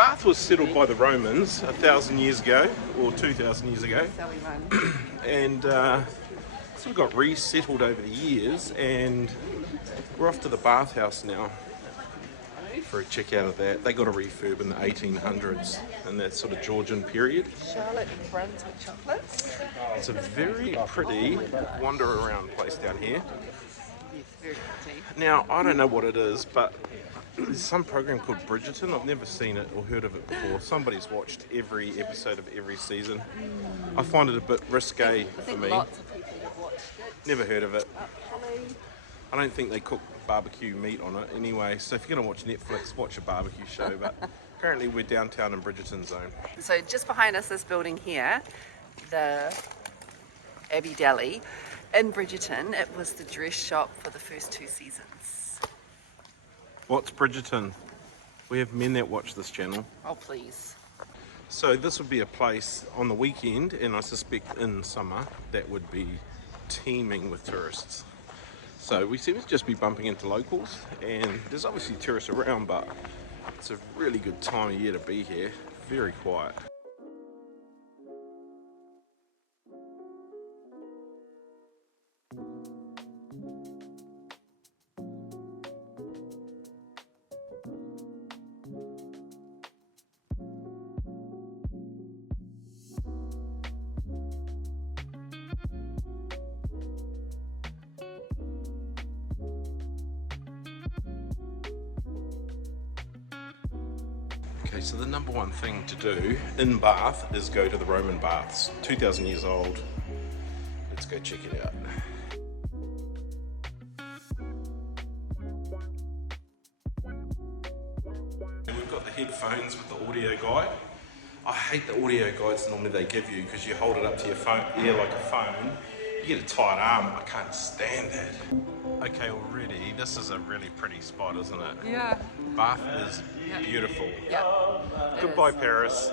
Bath was settled by the Romans 1,000 years ago, or 2,000 years ago, and sort of got resettled over the years, and we're off to the bathhouse now for a check out of that. They got a refurb in the 1800s, in that sort of Georgian period. Charlotte and Brunswick chocolates. It's a very pretty wander around place down here. Yes, very pretty. Now, I don't know what it is, but there's some program called Bridgerton. I've never seen it or heard of it before. Somebody's watched every episode of every season. I find it a bit risque for me. Lots of people have watched it. Never heard of it. I don't think they cook barbecue meat on it anyway, so if you're going to watch Netflix, watch a barbecue show, but apparently we're downtown in Bridgerton zone. So just behind us, this building here, the Abbey Deli, in Bridgerton, it was the dress shop for the first 2 seasons. What's Bridgerton? We have men that watch this channel. Oh, please. So this would be a place on the weekend, and I suspect in summer, that would be teeming with tourists. So we seem to just be bumping into locals, and there's obviously tourists around, but it's a really good time of year to be here. Very quiet. Okay, so the number one thing to do in Bath is go to the Roman baths. 2,000 years old. Let's go check it out. And we've got the headphones with the audio guide. I hate the audio guides normally they give you because you hold it up to your phone, ear like a phone. You get a tight arm. I can't stand that. Okay, already this is a really pretty spot, isn't it? Yeah. Bath is beautiful. Yeah. Goodbye, Paris.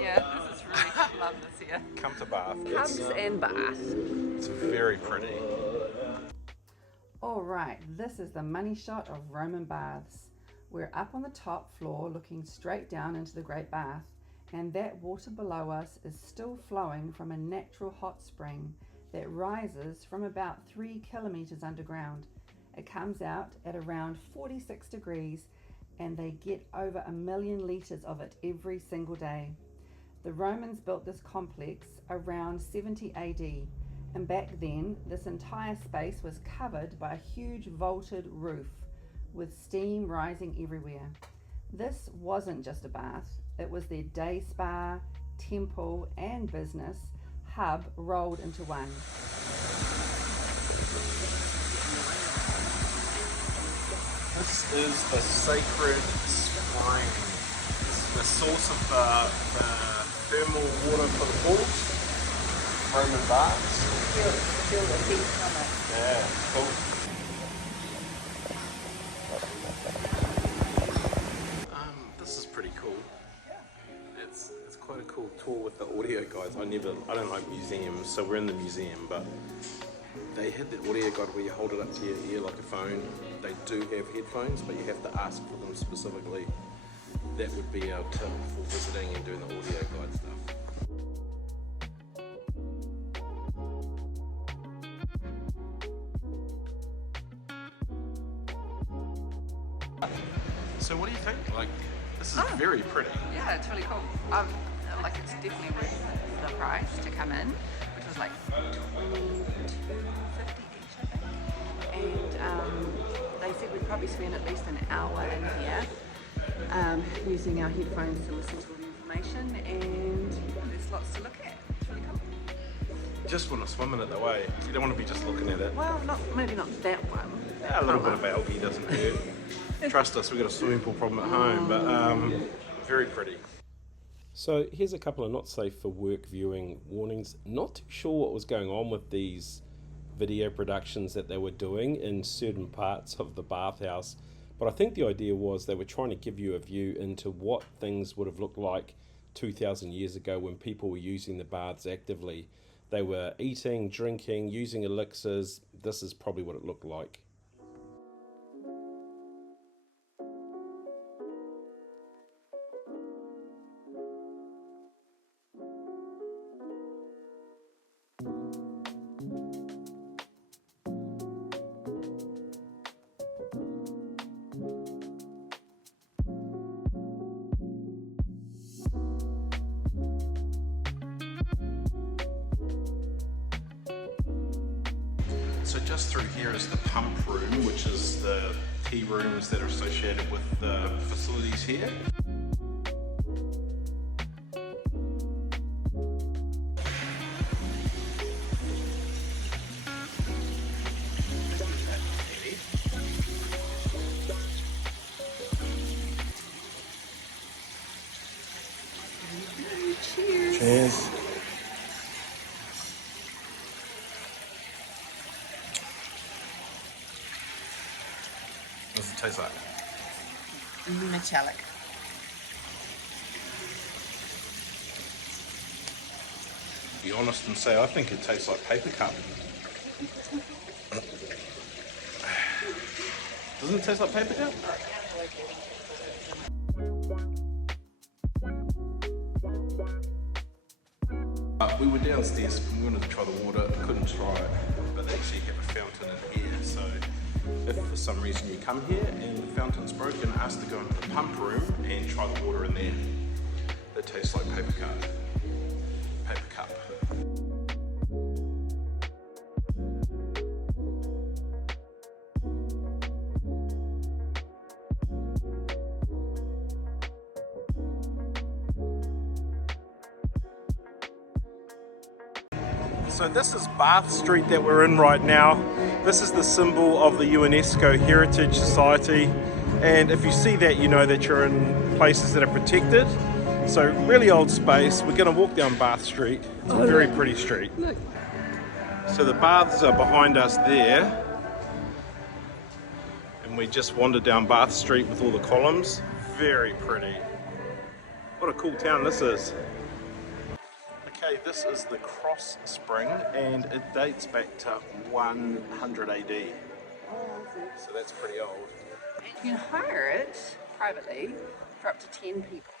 Yeah, this is really love this here. Come to Bath. Pubs and Bath. It's very pretty. All right, this is the money shot of Roman baths. We're up on the top floor looking straight down into the Great Bath, and that water below us is still flowing from a natural hot spring that rises from about 3 kilometers underground. It comes out at around 46 degrees, and they get over 1 million liters of it every single day. The Romans built this complex around 70 AD, and back then this entire space was covered by a huge vaulted roof with steam rising everywhere. This wasn't just a bath, it was their day spa, temple and business hub rolled into one. This is the sacred spring. It's the source of the thermal water for the pools, Roman baths. Feel the heat from it. Yeah, cool. This is pretty cool. It's quite a cool tour with the audio guides. I don't like museums, so we're in the museum, but they had the audio guide where you hold it up to your ear like a phone. They do have headphones, but you have to ask for them specifically. That would be our tip for visiting and doing the audio guide stuff. So what do you think? Like, this is very pretty. Yeah, it's really cool. Like it's definitely worth the price to come in, which was like $22.50 each, I think. And they said we'd probably spend at least an hour in here using our headphones to listen to all the information, and there's lots to look at. It's really cool. Just want to swim in it though, eh? You don't want to be just looking at it. Well, maybe not that one. Yeah, a little bit of algae doesn't hurt. Trust us, we've got a swimming pool problem at home, but very pretty. So here's a couple of not safe for work viewing warnings. Not too sure what was going on with these video productions that they were doing in certain parts of the bathhouse, but I think the idea was they were trying to give you a view into what things would have looked like 2,000 years ago when people were using the baths actively. They were eating, drinking, using elixirs. This is probably what it looked like. So just through here is the pump room, which is the tea rooms that are associated with the facilities here. Cheers. Cheers. What does it taste like? Metallic. Be honest and say I think it tastes like paper cup. Doesn't it taste like paper cup? We were downstairs, we wanted to try the water, couldn't try it, but they actually have a fountain in here, so if for some reason you come here and the fountain's broken, ask to go into the pump room and try the water in there. That tastes like paper cup. Paper cup. So this is Bath Street that we're in right now. This is the symbol of the UNESCO Heritage Society. And if you see that, you know that you're in places that are protected. So really old space. We're going to walk down Bath Street. It's a very pretty street. Look. So the baths are behind us there. And we just wandered down Bath Street with all the columns. Very pretty. What a cool town this is. Okay, this is the Cross Spring and it dates back to 100 AD. So that's pretty old. You can hire it privately for up to 10 people.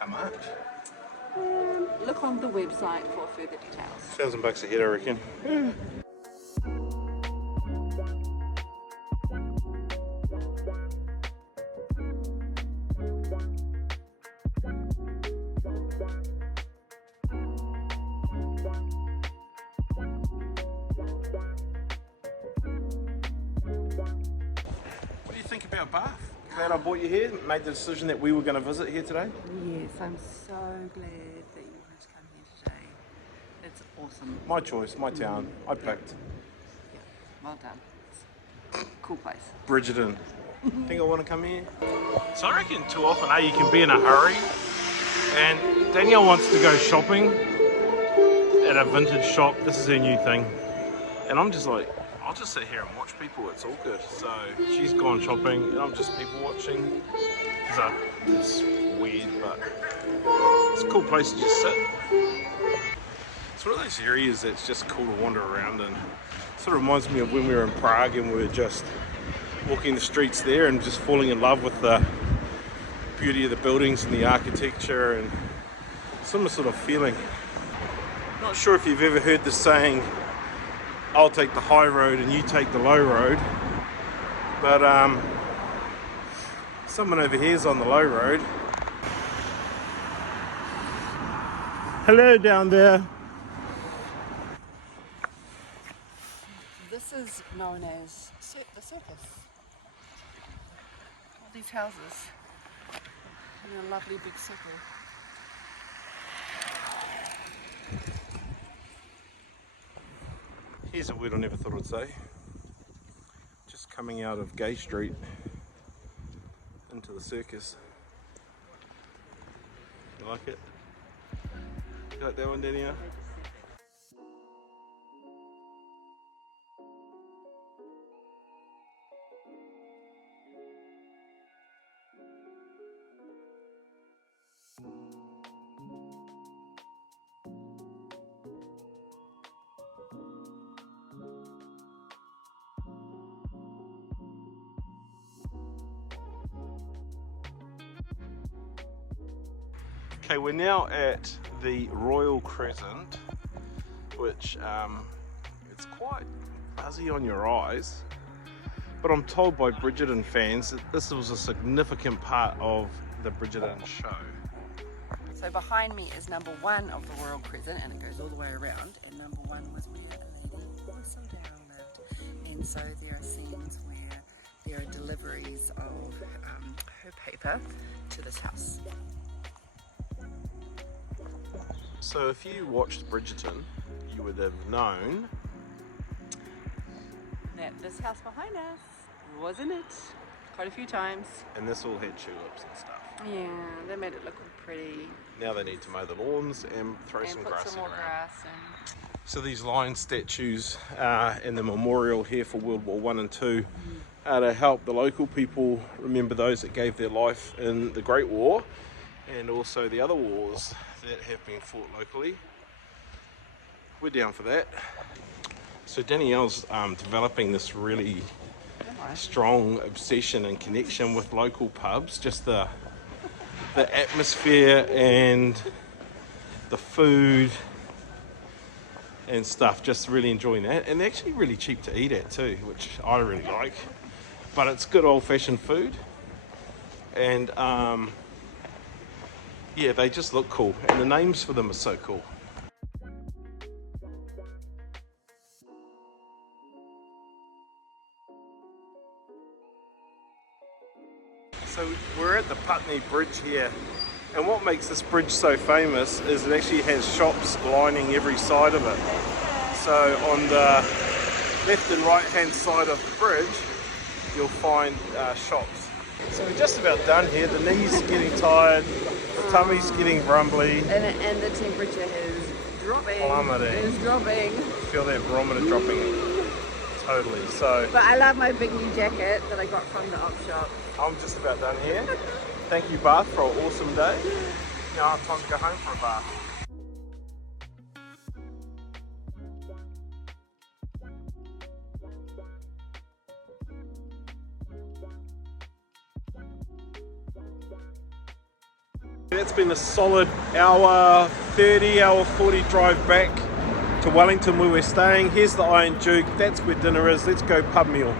How much? Look on the website for further details. $1,000 a head, I reckon. What do you think about Bath? Glad I brought you here, made the decision that we were going to visit here today. Yes, I'm so glad that you wanted to come here today. It's awesome. My choice, my town, I picked. Yeah, well done. Cool place. Bridgerton. Think I want to come here? So I reckon too often, you can be in a hurry. And Danielle wants to go shopping at a vintage shop. This is her new thing. And I'm just like, I'll just sit here and watch people, it's all good. So she's gone shopping and I'm just people watching. So it's weird, but it's a cool place to just sit. It's one of those areas that's just cool to wander around in. Sort of reminds me of when we were in Prague and we were just walking the streets there and just falling in love with the beauty of the buildings and the architecture and similar sort of feeling. Not sure if you've ever heard the saying, I'll take the high road and you take the low road, but someone over here is on the low road. Hello down there. This is known as the circus. All these houses in a lovely big circle. Here's a word I never thought I'd say. Just coming out of Gay Street into the circus. You like it? You like that one, Danielle? Okay, we're now at the Royal Crescent, which it's quite fuzzy on your eyes, but I'm told by Bridgerton fans that this was a significant part of the Bridgerton show. So behind me is number 1 of the Royal Crescent, and it goes all the way around, and number 1 was where a lady was so down. and so there are scenes where there are deliveries of her paper to this house. So if you watched Bridgerton, you would have known That this house behind us was in it quite a few times. and this all had tulips and stuff. Yeah, they made it look pretty. Now they need to mow the lawns and throw And some put grass some more around. grass and So these lion statues in the memorial here for World War I and II are to help the local people remember those that gave their life in the Great War and also the other wars that have been fought locally. We're down for that. So Danielle's developing this really strong obsession and connection with local pubs, just the atmosphere and the food and stuff, just really enjoying that. And they're actually really cheap to eat at too, which I really like. But it's good old-fashioned food, and yeah, they just look cool, and the names for them are so cool. So we're at the Putney Bridge here, and what makes this bridge so famous is it actually has shops lining every side of it. So on the left and right hand side of the bridge you'll find shops. So we're just about done here. The knees are getting tired, the tummy's getting rumbly. and the temperature is dropping. Plummeting. It is dropping. Feel that barometer dropping totally. So But I love my big new jacket that I got from the op shop. I'm just about done here. Thank you, Bath, for an awesome day. Now it's time to go home for a bath. It's been a solid hour 30, hour 40 drive back to Wellington where we're staying. Here's the Iron Duke, that's where dinner is. Let's go pub meal.